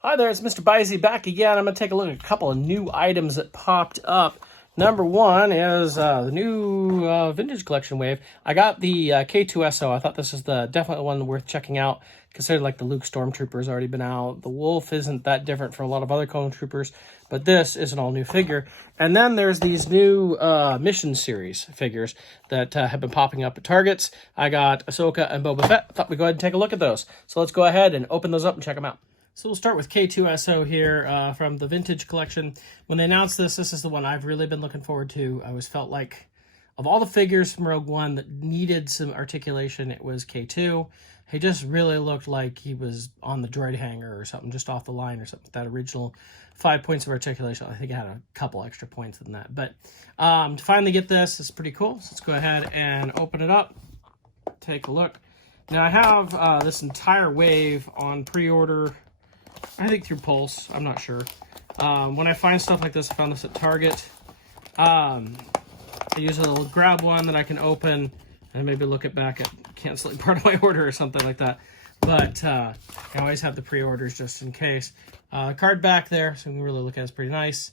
Hi there, it's Mr. Mrbyz back again. I'm going to take a look at a couple of new items that popped up. Number one is the new vintage collection wave. I got the K2-SO. I thought this is definitely one worth checking out, considering like the Luke Stormtrooper has already been out. The Wolf isn't that different from a lot of other clone troopers, but this is an all-new figure. And then there's these new mission series figures that have been popping up at Targets. I got Ahsoka and Boba Fett. I thought we'd go ahead and take a look at those. So let's go ahead and open those up and check them out. So we'll start with K2-SO here from the Vintage Collection. When they announced this is the one I've really been looking forward to. I always felt like, of all the figures from Rogue One that needed some articulation, it was K2. He just really looked like he was on the droid hanger or something, just off the line or something. That original 5 points of articulation, I think it had a couple extra points than that. But to finally get this is pretty cool. So let's go ahead and open it up, take a look. Now I have this entire wave on pre-order, I think through Pulse, I'm not sure. When I find stuff like this, I found this at Target. I usually will grab one that I can open and maybe look back at canceling part of my order or something like that. But I always have the pre-orders just in case. Card back there, so we can really look at it. It's pretty nice.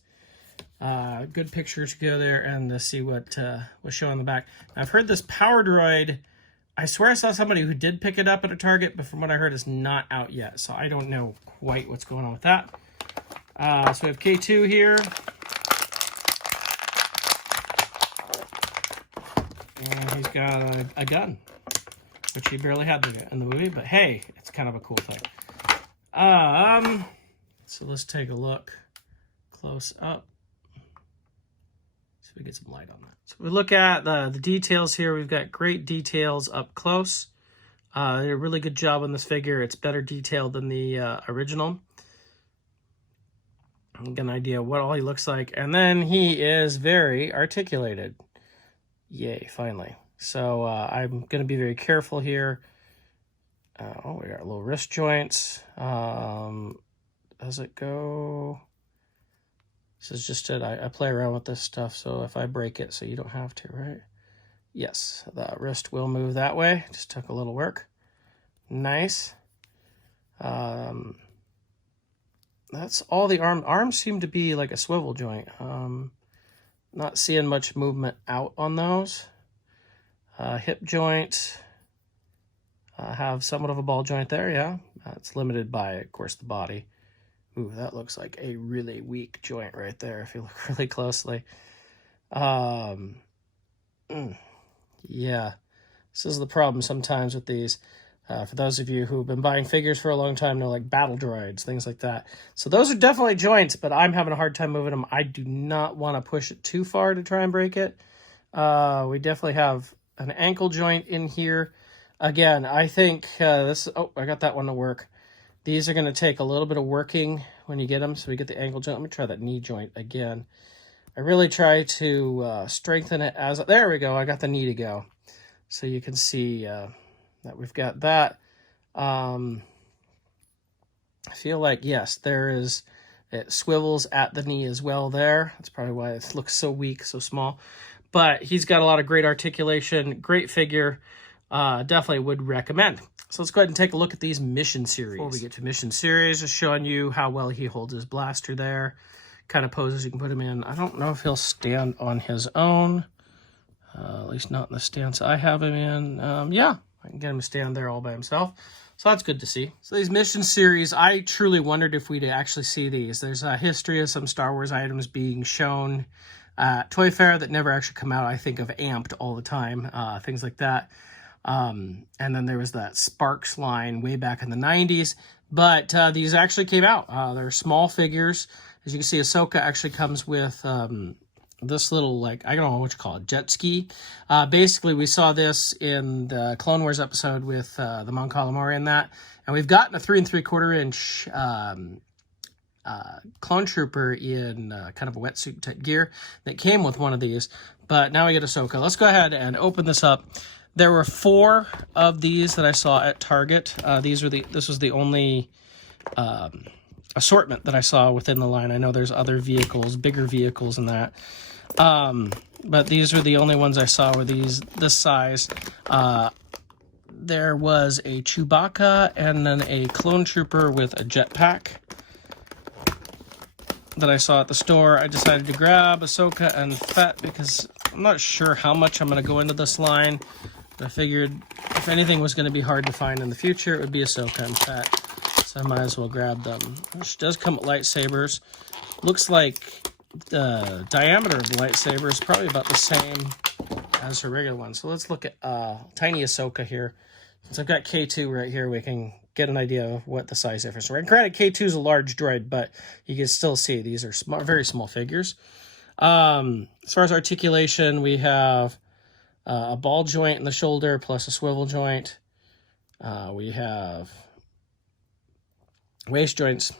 Good pictures to go there and to see what was shown on the back. Now, I've heard this Power Droid, I swear I saw somebody who did pick it up at a Target, but from what I heard, it's not out yet. So I don't know quite what's going on with that. So we have K2 here. And he's got a gun, which he barely had in the movie, but hey, it's kind of a cool thing. So let's take a look close up. We get some light on that. So we look at the details here. We've got great details up close. They did a really good job on this figure. It's better detailed than the original. Get an idea of what all he looks like. And then he is very articulated. Yay, finally. So I'm going to be very careful here. We got little wrist joints. Does it go... This is just it. I play around with this stuff, so if I break it, so you don't have to, right? Yes, the wrist will move that way. Just took a little work. Nice. That's all the arm. Arms seem to be like a swivel joint. Not seeing much movement out on those. Hip joint. Have somewhat of a ball joint there, yeah. It's limited by, of course, the body. Ooh, that looks like a really weak joint right there if you look really closely. Yeah, this is the problem sometimes with these. For those of you who've been buying figures for a long time, know like battle droids, things like that. So those are definitely joints, but I'm having a hard time moving them. I do not want to push it too far to try and break it. We definitely have an ankle joint in here. Again, I think this... Oh, I got that one to work. These are going to take a little bit of working when you get them, so we get the ankle joint. Let me try that knee joint again. I really try to strengthen it as... There we go. I got the knee to go. So you can see that we've got that. I feel like, yes, there is... It swivels at the knee as well there. That's probably why it looks so weak, so small. But he's got a lot of great articulation, great figure. Definitely would recommend. So let's go ahead and take a look at these mission series. Before we get to mission series, just showing you how well he holds his blaster there. Kind of poses you can put him in. I don't know if he'll stand on his own. At least not in the stance I have him in. Yeah, I can get him to stand there all by himself. So that's good to see. So these mission series, I truly wondered if we'd actually see these. There's a history of some Star Wars items being shown at Toy Fair that never actually come out. I think of Amped all the time, things like that. And then there was that Sparks line way back in the 90s. But these actually came out. They're small figures. As you can see, Ahsoka actually comes with this little, like, I don't know what you call it, jet ski. Basically, we saw this in the Clone Wars episode with the Mon Calamari and that. And we've gotten a 3 3/4 inch clone trooper in kind of a wetsuit type gear that came with one of these. But now we get Ahsoka. Let's go ahead and open this up. There were 4 of these that I saw at Target. This was the only assortment that I saw within the line. I know there's other vehicles, bigger vehicles than that. But these are the only ones I saw were this size. There was a Chewbacca and then a clone trooper with a jetpack. that I saw at the store, I decided to grab Ahsoka and Fett because I'm not sure how much I'm going to go into this line. But I figured if anything was going to be hard to find in the future, it would be Ahsoka and Fett. So I might as well grab them. She does come with lightsabers. Looks like the diameter of the lightsaber is probably about the same as her regular one. So let's look at tiny Ahsoka here. Since I've got K2 right here, we can get an idea of what the size difference is. Right? Granted, K2 is a large droid, but you can still see these are small, very small figures. As far as articulation, we have a ball joint in the shoulder plus a swivel joint. We have waist joints,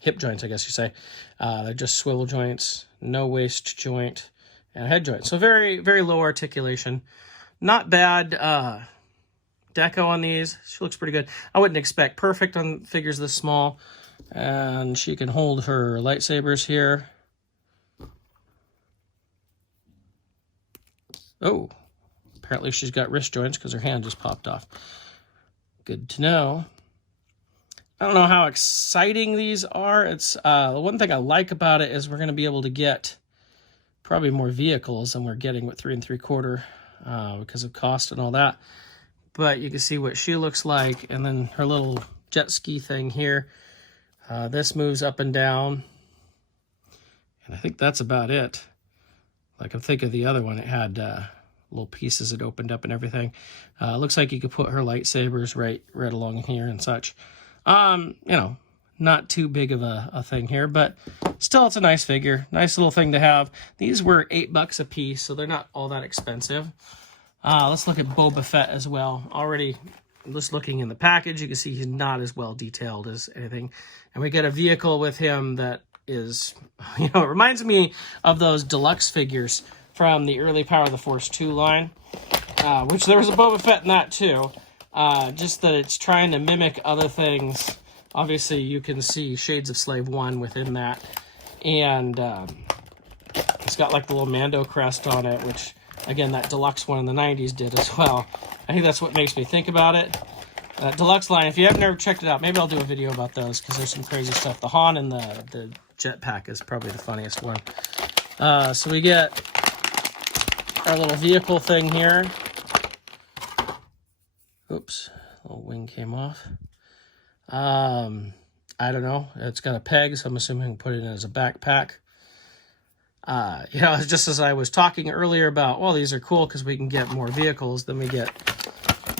hip joints, I guess you say. They're just swivel joints, no waist joint, and a head joint. So very, very low articulation. Not bad deco on these. She looks pretty good. I wouldn't expect perfect on figures this small. And she can hold her lightsabers here. Oh, apparently she's got wrist joints because her hand just popped off. Good to know. I don't know how exciting these are. It's the one thing I like about it is we're going to be able to get probably more vehicles than we're getting with 3 3/4 because of cost and all that. But you can see what she looks like, and then her little jet ski thing here. This moves up and down, and I think that's about it. Like I think of the other one, it had little pieces that opened up and everything. Looks like you could put her lightsabers right along here and such. You know, not too big of a thing here, but still it's a nice figure. Nice little thing to have. These were $8 a piece, so they're not all that expensive. Let's look at Boba Fett as well. Already, just looking in the package, you can see he's not as well detailed as anything. And we get a vehicle with him that is, you know, it reminds me of those deluxe figures from the early Power of the Force 2 line, which there was a Boba Fett in that too. Just that it's trying to mimic other things. Obviously, you can see Shades of Slave 1 within that. And it's got like the little Mando crest on it, which, again, that deluxe one in the 90s did as well. I think that's what makes me think about it. Deluxe line, if you have never checked it out, maybe I'll do a video about those because there's some crazy stuff. The Han and the jetpack is probably the funniest one. So we get our little vehicle thing here. Oops, a little wing came off. I don't know. It's got a peg, so I'm assuming I can put it in as a backpack. You know, just as I was talking earlier about, well, these are cool because we can get more vehicles. Then we get,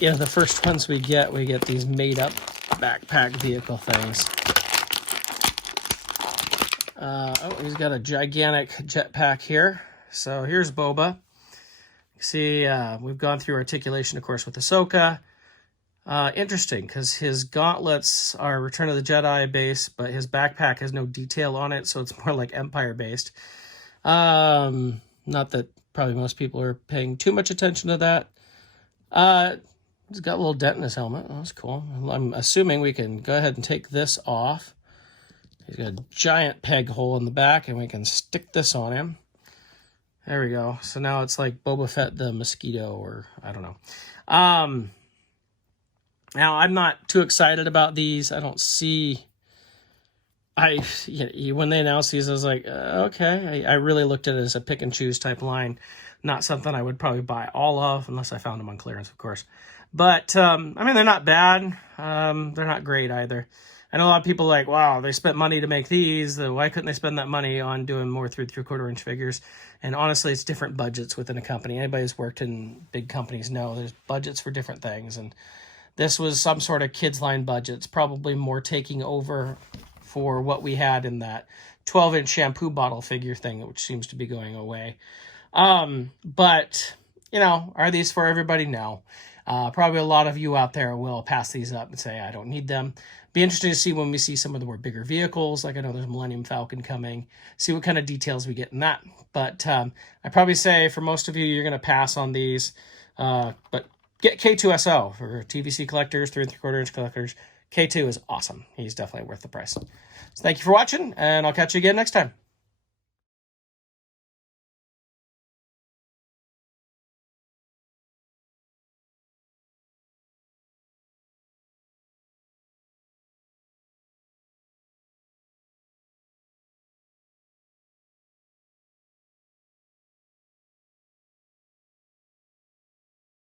you know, the first ones we get these made-up backpack vehicle things. Oh, he's got a gigantic jetpack here. So here's Boba. See, we've gone through articulation, of course, with Ahsoka. Interesting, because his gauntlets are Return of the Jedi base, but his backpack has no detail on it, so it's more like Empire-based. Not that probably most people are paying too much attention to that. He's got a little dent in his helmet. Oh, that's cool. I'm assuming we can go ahead and take this off. He's got a giant peg hole in the back, and we can stick this on him. There we go. So now it's like Boba Fett the mosquito, or I don't know. Now, I'm not too excited about these. I don't see... when they announced these, I was like, okay. I really looked at it as a pick and choose type line. Not something I would probably buy all of, unless I found them on clearance, of course. But, I mean, they're not bad. They're not great either. I know a lot of people are like, wow, they spent money to make these. Why couldn't they spend that money on doing more 3 3/4 inch figures? And honestly, it's different budgets within a company. Anybody who's worked in big companies know there's budgets for different things. And this was some sort of kids line budget. It's probably more taking over for what we had in that 12-inch shampoo bottle figure thing, which seems to be going away. But, you know, are these for everybody? No. Probably a lot of you out there will pass these up and say, I don't need them. Be interesting to see when we see some of the more bigger vehicles. Like I know there's Millennium Falcon coming. See what kind of details we get in that. But I'd probably say for most of you, you're going to pass on these. But get K2-SO for TVC collectors, 3 3/4 inch collectors. K2 is awesome. He's definitely worth the price. So thank you for watching, and I'll catch you again next time.